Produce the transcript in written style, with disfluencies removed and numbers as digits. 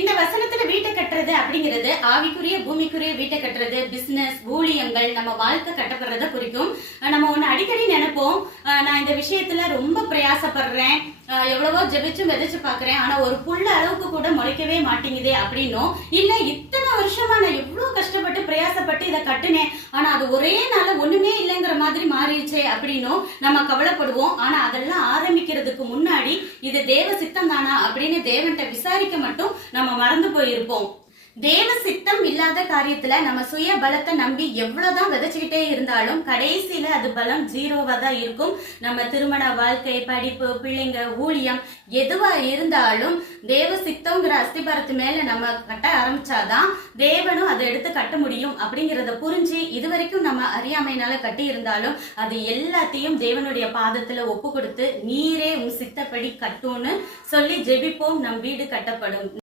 இந்த வசனத்துல வீட்டை கட்டுறது அப்படிங்கிறது ஆவிக்குரிய பூமிக்குரிய வீட்டை கட்டுறது, பிசினஸ், ஊழியங்கள், நம்ம வாழ்க்கை கட்டப்படுறத குறிக்கும். நம்ம ஒண்ணு அடிக்கடி நினைப்போம், நான் இந்த விஷயத்துல ரொம்ப பிரயாசப்படுறேன், எவ்வளவோ ஜெபிச்சு விதைச்சு பாக்குறேன், ஆனா ஒரு புள்ள அளவுக்கு கூட முளைக்கவே மாட்டேங்குதே அப்படின்னும், இல்ல இத்தனை வருஷமா நான் எவ்வளவு கஷ்டப்பட்டு பிரயாசப்பட்டு இதை கட்டுனேன், ஆனா அது ஒரே நாள ஒண்ணுமே இல்லைங்கிற மாதிரி மாறிடுச்சே அப்படின்னும் நம்ம கவலைப்படுவோம். ஆனா அதெல்லாம் ஆரம்பிக்கிறதுக்கு முன்னாடி இது தேவ சித்தம் தானா அப்படின்னு தேவன்கிட்ட விசாரிக்க மட்டும் நம்ம மறந்து போயிருப்போம். தேவ சித்தம் இல்லாத காரியத்துல நம்ம சுய பலத்தை நம்பி எவ்வளவுதான் விதைச்சுக்கிட்டே இருந்தாலும் கடைசியில அது பலம் ஜீரோவா தான் இருக்கும். நம்ம திருமண வாழ்க்கை, படிப்பு, பிள்ளைங்க, ஊழியம் எதுவா இருந்தாலும் தேவ சித்தம்ங்கிற அஸ்திபாரத்து மேல நம்ம கட்ட ஆரம்பிச்சாதான் தேவனும் அதை எடுத்து கட்ட முடியும் அப்படிங்கறத புரிஞ்சு இதுவரைக்கும் நம்ம அறியாமையினால கட்டி இருந்தாலும் அது எல்லாத்தையும் தேவனுடைய பாதத்துல ஒப்பு கொடுத்து நீரே உன் சித்தப்படி கட்டும்னு சொல்லி ஜெபிப்போம். நம் வீடு கட்டப்படும்.